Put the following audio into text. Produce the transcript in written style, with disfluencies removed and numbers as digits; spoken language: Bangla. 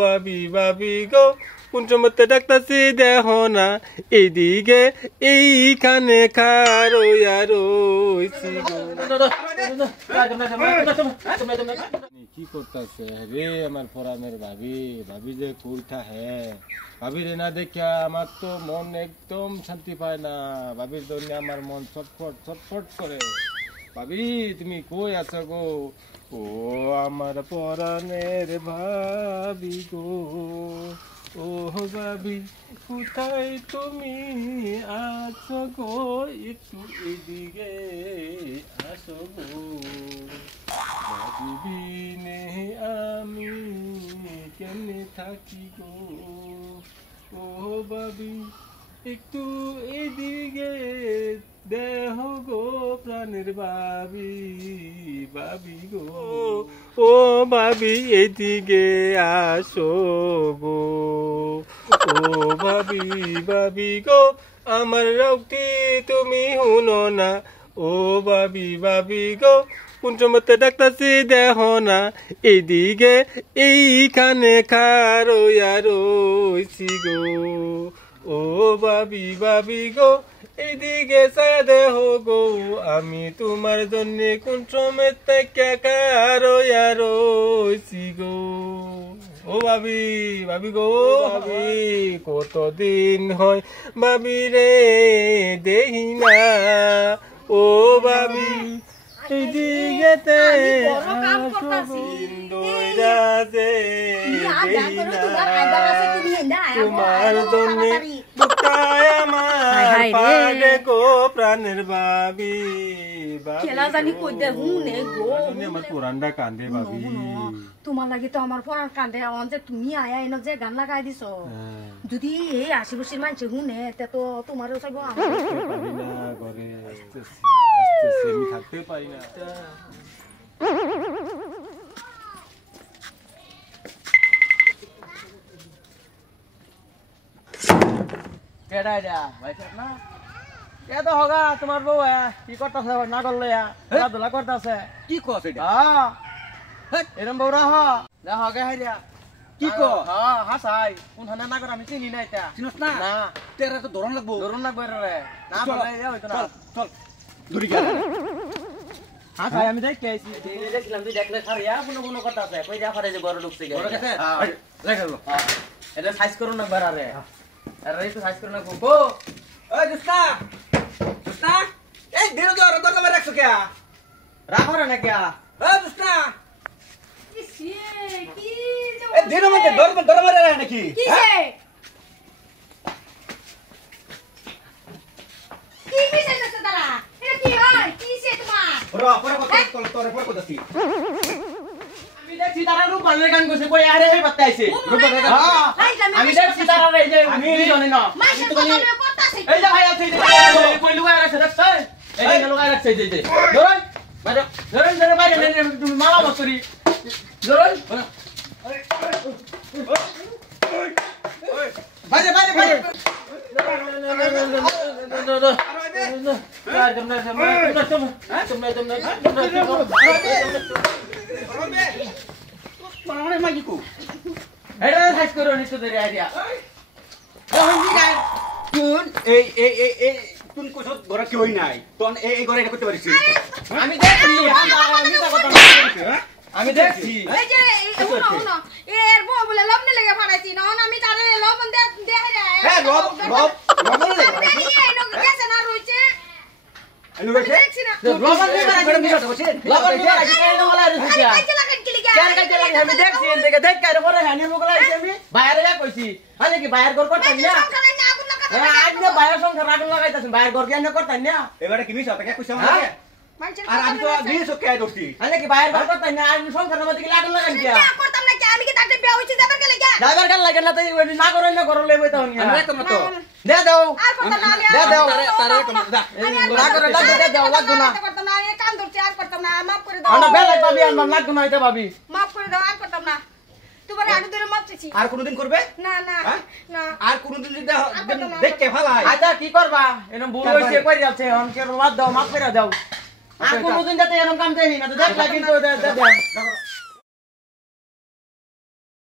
ভাবি ভাবি গো কোন সময়তে ডাকতাছি দেখো না এইদিকে এইখানে খারোয়া রইছি গো। কি করতেছে রে আমার পরাণের ভাবি? ভাবি যে কইতা হ্যাঁ, ভাবির না দেখা আমার তো মন একদম শান্তি পায় না। ভাবির জন্য আমার মন ছটফট ছটফট করে। ভাবি তুমি কই আছো গো? ও আমার পরাণের ভাবি গো, ও ভাবি কোথায় তুমি আছো গো? একটু এদিকে আসো গো। ভাবিবিনে আমি কেমনে থাকি গো? ও ভাবি একটু এদিকে দেহ গো প্রাণের ভাবি ভাবি গো, ও ভাবি এদিকে আসো গো। ও ভাবি ভাবি গো আমার রাউটি তুমি শুনো না। ও ভাবি ভাবি গো কোন সময়তে ডাকতাছি দেখো না এইদিকে এইখানে খারোয়া রইছি গো। ও ভাবি ভাবি গো এইদিকে চায় দেহ গো, আমি তোমার জন্য কোন সময়তে খারোয়া রইছি গো। ও ভাবি ভাবি গো, ভাবি কতদিন হয় ভাবি রে দেখি না। ও ভাবি এইদিকেতে তোমার জন্য আমার পারে গো প্রাণের ভাবি আমার পুরানটা কান্দে ভাবি। তোমার লাগে তো আমার পরান কান্দে যে তুমি আয়া এনে যে গান লাগাই দিছ। যদি এই আশেপাশের মানুষ শুনে তো তোমারও চাইব ঘরে আমি থাকতে পারি না। তোমার বউ কি করতেছে না করলে খেলাধুলা করতেছে কি কস এরম বউরা হগে হাইরা কি কো হাসাই কোন হানা না করে আমি চিনি না এটা চিনস না না তেরা তো ধরন লাগবো রে না বলে হইতো না চল দূরি গেল হাসাই আমি দেখতেছি দেখলাম তুই দেখলে খারিয়া কোন করতেছে কই যা ফারে যে বড় ঢুকছে গেল বড় কাছে দেখালো এটা সাইজ করো না বাড়ারে আরে এই তো সাইজ করো না কো ওই দুস্তা দুস্তা এই দিন তো আর দরকার রাখছো কে রাখো না কে ওই দুস্তা কি এ দিন মতে দরকার রে নাকি হ্যাঁ কি বিষয় আছে তারা? এটা কি হয়? কি সে তোমার? পরে কত তোরে পরে কত আছি আমি দেখছি তারা রূপ বাংলা গান কইছে কই আরে এই বাত্তা আইছে আমি দেখছি তারা এই যে আমি জানি না এই যে ভাই আছে কই লুগায় রাখছে দেখছ এই যে লুগায় রাখছে এই যে ধরুন বাইরে তুমি মালা বসরি ধরুন বাইরে তুমি কোথাও ঘরে কেউই নাই তখন এই ঘরে এটা করতে পারিস আমি দেখছি এই যে উনো এর বউ বলে লবনে লেগে ফাড়াইছি না আমি তারে লবণ দে রে হ্যাঁ লবণ লেগে এই নো গেছে না রইছে আলু গেছে লবণ লেগে আছে লবণ লেগে আছে কেন বলা রে সুচিয়া কাজে লাগান কি লিগা কেন কাজে লাগে আমি দেখছি এদিকে দেখ কারে পরে হানি মুগলা আইছি আমি বাইরে যা কইছি আরে কি বাইরে ঘর করতাম না আজ না বাইরে সংসার আগুন লাগাইতাছেন বাইরে ঘর কেন করতাম না এবারে কি মিছ আপনি কইছ আমাকে আর আমি তো বিয়ে সকে ধরছি আরে কি বাইরে ঘর করতাম না আজ সংসার মধ্যে কি আগুন লাগান কি করতাম না কি আমি কি তাকে বিয়ে হইছে যাবার কে লাগা ড্রাইভার কাল লাগে না তো না করে না করলে লইবই তো আমি একদম তো দে দাও দে দাও তারে না করে দে দাও লাগো না করতাম না আমি কান ধরছি আর করতাম না মাফ করে দাও আমরা বেলা পাবি আর লাগো না এটা ভাবি মাফ করে দাও আর করতাম না তোমার আড়ু ধরে মাফ চাইছি আর কোনদিন করবে না না না আর কোনদিন যদি দেখকে ফালাই আচ্ছা কি করবা এরকম ভুল হইছে কই যাচ্ছে অনকে বাদ দাও মাফ করে দাও আর কোনদিন যাতে এরকম কাম দেই না তো দেখ কিন্তু দে